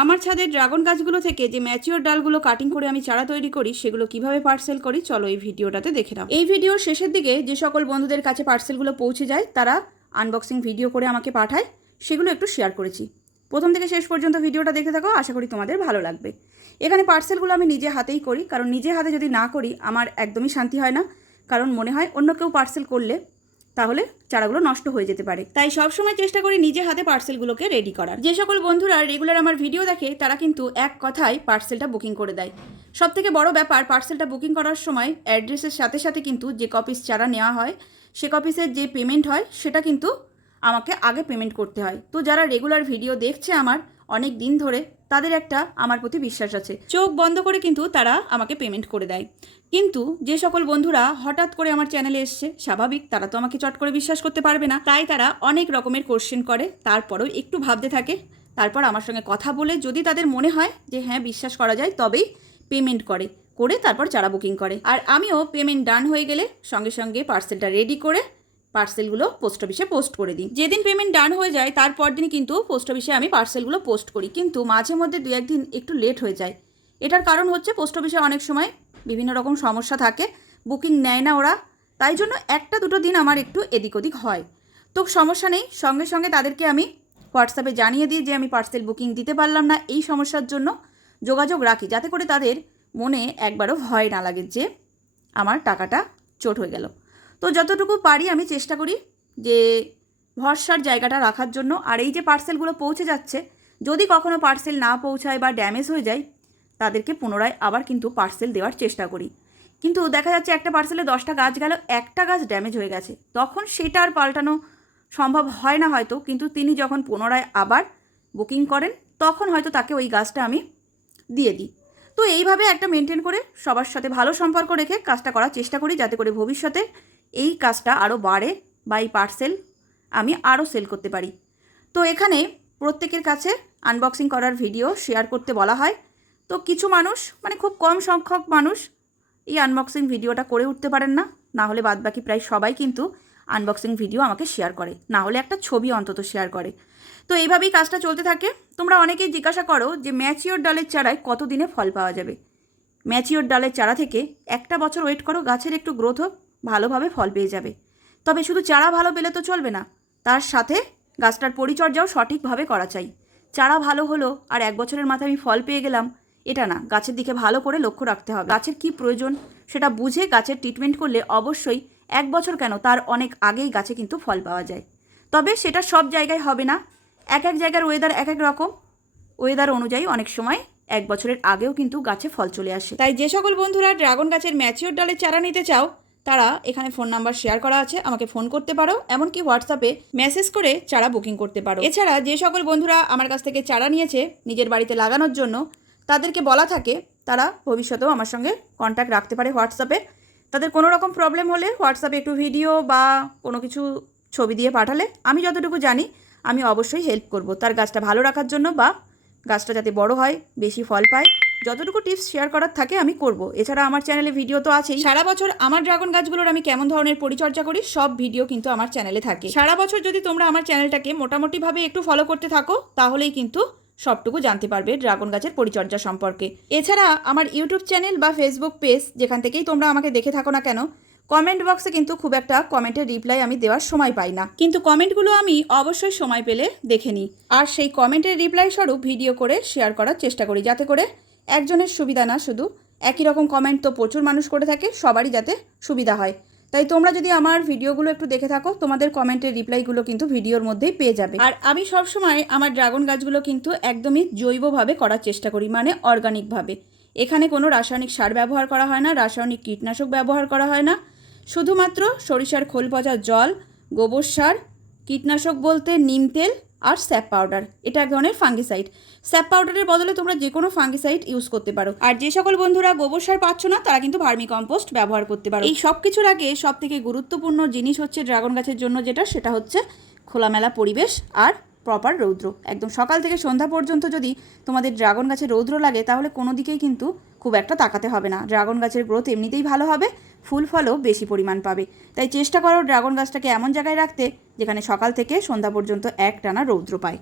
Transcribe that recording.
আমার ছাদের ড্রাগন গাছগুলো থেকে যে ম্যাচিওর ডালগুলো কাটিং করে আমি চারা তৈরি করি, সেগুলো কীভাবে পার্সেল করি, চলো এই ভিডিওটাতে দেখে নাও। এই ভিডিওর শেষের দিকে যে সকল বন্ধুদের কাছে পার্সেলগুলো পৌঁছে যায়, তারা আনবক্সিং ভিডিও করে আমাকে পাঠায়, সেগুলো একটু শেয়ার করেছি। প্রথম থেকে শেষ পর্যন্ত ভিডিওটা দেখে থাকো, আশা করি তোমাদের ভালো লাগবে। এখানে পার্সেলগুলো আমি নিজে হাতেই করি, কারণ নিজে হাতে যদি না করি, আমার একদমই শান্তি হয় না। কারণ মনে হয় অন্য কেউ পার্সেল করলে তাহলে চারাগুলো নষ্ট হয়ে যেতে পারে। তাই সবসময় চেষ্টা করি নিজে হাতে পার্সেলগুলোকে রেডি করার। যে সকল বন্ধুরা রেগুলার আমার ভিডিও দেখে, তারা কিন্তু এক কথায় পার্সেলটা বুকিং করে দেয়। সব থেকে বড় ব্যাপার পার্সেলটা বুকিং করার সময় অ্যাড্রেসের সাথে সাথে কিন্তু যে কপিস চারা নেওয়া হয়, সে কপিসের যে পেমেন্ট হয়, সেটা কিন্তু আমাকে আগে পেমেন্ট করতে হয়। তো যারা রেগুলার ভিডিও দেখছে আমার অনেক দিন ধরে তাদের একটা আমার প্রতি বিশ্বাস আছে। চোখ বন্ধ করে কিন্তু তারা আমাকে পেমেন্ট করে দেয়। কিন্তু যে সকল বন্ধুরা হঠাৎ করে আমার চ্যানেলে এসছে, স্বাভাবিক তারা তো আমাকে চট করে বিশ্বাস করতে পারবে না। তাই তারা অনেক রকমের কোশ্চেন করে, তারপরেও একটু ভাবতে থাকে। তারপর আমার সঙ্গে কথা বলে যদি তাদের মনে হয় যে হ্যাঁ বিশ্বাস করা যায়, তবেই পেমেন্ট করে করে তারপর চারা বুকিং করে। আর আমিও পেমেন্ট ডান হয়ে গেলে সঙ্গে সঙ্গে পার্সেলটা রেডি করে পার্সেলগুলো পোস্ট অফিসে পোস্ট করে দিই। যেদিন পেমেন্ট ডান হয়ে যায় তারপর দিনই কিন্তু পোস্ট অফিসে আমি পার্সেলগুলো পোস্ট করি। কিন্তু মাঝে মধ্যে দু একদিন একটু লেট হয়ে যায়। এটার কারণ হচ্ছে পোস্ট অফিসে অনেক সময় বিভিন্ন রকম সমস্যা থাকে বুকিং নেয় না ওরা। তাই জন্য একটা দুটো দিন আমার একটু এদিক ওদিক হয়। তো সমস্যা নেই। সঙ্গে সঙ্গে তাদেরকে আমি হোয়াটসঅ্যাপে জানিয়ে দিই যে, আমি পার্সেল বুকিং দিতে পারলাম না এই সমস্যার জন্য। যোগাযোগ রাখি। যাতে করে তাদের মনে একবারও ভয় না লাগে যে, আমার টাকাটা চোট হয়ে গেল। তো যতটুকু পারি আমি চেষ্টা করি যে ভরসার জায়গাটা রাখার জন্য। আর এই যে পার্সেলগুলো পৌঁছে যাচ্ছে, যদি কখনো পার্সেল না পৌঁছায় বা ড্যামেজ হয়ে যায়, তাদেরকে পুনরায় আবার কিন্তু পার্সেল দেওয়ার চেষ্টা করি। কিন্তু দেখা যাচ্ছে একটা পার্সেলে দশটা গাছ গেল একটা গাছ ড্যামেজ হয়ে গেছে। তখন সেটা আর পাল্টানো সম্ভব হয় না হয়তো, কিন্তু তিনি যখন পুনরায় আবার বুকিং করেন, তখন হয়তো তাকে ওই গাছটা আমি দিয়ে দিই। তো এইভাবে একটা মেনটেন করে সবার সাথে ভালো সম্পর্ক রেখে কাজটা করার চেষ্টা করি, যাতে করে ভবিষ্যতে এই কাজটা আরও বাড়ে বা এই পার্সেল আমি আরও সেল করতে পারি। তো এখানে প্রত্যেকের কাছে আনবক্সিং করার ভিডিও শেয়ার করতে বলা হয়। তো কিছু মানুষ মানে খুব কম সংখ্যক মানুষ এই আনবক্সিং ভিডিওটা করে উঠতে পারেন না। না হলে বাদবাকি প্রায় সবাই কিন্তু আনবক্সিং ভিডিও আমাকে শেয়ার করে। না হলে একটা ছবি অন্তত শেয়ার করে। তো এইভাবেই কাজটা চলতে থাকে। তোমরা অনেকেই জিজ্ঞাসা করো যে ম্যাচিওর ডালের চারায় কত দিনে ফল পাওয়া যাবে? ম্যাচিওর ডালের চারা থেকে একটা বছর ওয়েট করো, গাছের একটু গ্রোথ হোক। ভালোভাবে ফল পেয়ে যাবে। তবে শুধু চারা ভালো পেলে তো চলবে না। তার সাথে গাছটার পরিচর্যাও সঠিকভাবে করা চাই। চারা ভালো হলো আর এক বছরের মাথায় আমি ফল পেয়ে গেলাম, এটা না, গাছের দিকে ভালো করে লক্ষ্য রাখতে হবে। গাছের কি প্রয়োজন সেটা বুঝে গাছের ট্রিটমেন্ট করলে অবশ্যই এক বছর কেন তার অনেক আগেই গাছে কিন্তু ফল পাওয়া যায়। তবে সেটা সব জায়গায় হবে না। এক এক জায়গার ওয়েদার এক এক রকম। ওয়েদার অনুযায়ী অনেক সময় এক বছরের আগেও কিন্তু গাছে ফল চলে আসে। তাই যে সকল বন্ধুরা ড্রাগন গাছের ম্যাচিওর ডালের চারা নিতে চাও তারা এখানে ফোন নাম্বার শেয়ার করা আছে, আমাকে ফোন করতে পারো, এমনকি হোয়াটসঅ্যাপে মেসেজ করে চারা বুকিং করতে পারো। এছাড়া যে সকল বন্ধুরা আমার কাছ থেকে চারা নিয়েছে, নিজের বাড়িতে লাগানোর জন্য, তাদেরকে বলা থাকে, তারা ভবিষ্যতেও আমার সঙ্গে কন্ট্যাক্ট রাখতে পারে হোয়াটসঅ্যাপে তাদের কোনো রকম প্রবলেম হলে হোয়াটসঅ্যাপে একটু ভিডিও বা কোনো কিছু ছবি দিয়ে পাঠালে, আমি যতটুকু জানি, আমি অবশ্যই হেল্প করব। তার গাছটা ভালো রাখার জন্য বা গাছটা যাতে বড় হয়, বেশি ফল পায় যতটুকু টিপস শেয়ার করার থাকে আমি করব। এছাড়া আমার চ্যানেলে ভিডিও তো আছেই। সারা বছর আমার ড্রাগন গাছগুলোর আমি কেমন ধরনের পরিচর্যা করি, সব ভিডিও কিন্তু আমার চ্যানেলে থাকে। সারা বছর যদি তোমরা আমার চ্যানেলটাকে মোটামুটিভাবে একটু ফলো করতে থাকো, তাহলেই কিন্তু সবটুকু জানতে পারবে ড্রাগন গাছের পরিচর্যা সম্পর্কে। এছাড়া আমার ইউটিউব চ্যানেল বা ফেসবুক পেজ যেখান থেকেই তোমরা আমাকে দেখে থাকো না কেন কমেন্ট বক্সে কিন্তু খুব একটা কমেন্টের রিপ্লাই আমি দেওয়ার সময় পাই না। কিন্তু কমেন্টগুলো আমি অবশ্যই সময় পেলে দেখে নিই। আর সেই কমেন্টের রিপ্লাই স্বরূপ ভিডিও করে শেয়ার করার চেষ্টা করি, যাতে করে একজনের সুবিধা না শুধু, একই রকম কমেন্ট তো প্রচুর মানুষ করে থাকে, সবারই যাতে সুবিধা হয়। তাই তোমরা যদি আমার ভিডিওগুলো একটু দেখে থাকো, তোমাদের কমেন্টের রিপ্লাইগুলো কিন্তু ভিডিওর মধ্যেই পেয়ে যাবে। আর আমি সবসময় আমার ড্রাগন গাছগুলো কিন্তু একদমই জৈবভাবে করার চেষ্টা করি মানে অর্গানিকভাবে এখানে কোনো রাসায়নিক সার ব্যবহার করা হয় না, রাসায়নিক কীটনাশক ব্যবহার করা হয় না। শুধুমাত্র সরিষার খোল পচা জল, গোবর সার, কীটনাশক বলতে নিম তেল আর স্যাপ পাউডার। এটা এক ধরনের ফাঙ্গিসাইড স্যাপ পাউডারের বদলে তোমরা যে কোনো ফাঙ্গিসাইড ইউজ করতে পারো। আর যে সকল বন্ধুরা গোবর সার পাচ্ছ না, তারা কিন্তু ভার্মি কম্পোস্ট ব্যবহার করতে পারো। এই সব কিছুর আগে সব থেকে গুরুত্বপূর্ণ জিনিস হচ্ছে ড্রাগন গাছের জন্য যেটা, সেটা হচ্ছে খোলামেলা পরিবেশ আর প্রপার রৌদ্র। একদম সকাল থেকে সন্ধ্যা পর্যন্ত যদি তোমাদের ড্রাগন গাছে রৌদ্র লাগে, তাহলে কোনো দিকেই কিন্তু খুব একটা তাকাতে হবে না। ড্রাগন গাছের গ্রোথ এমনিতেই ভালো হবে। ফুল ফলও বেশি পরিমাণ পাবে। তাই চেষ্টা করো ড্রাগন গাছটাকে এমন জায়গায় রাখতে, যেখানে সকাল থেকে সন্ধ্যা পর্যন্ত এক টানা রৌদ্র পায়।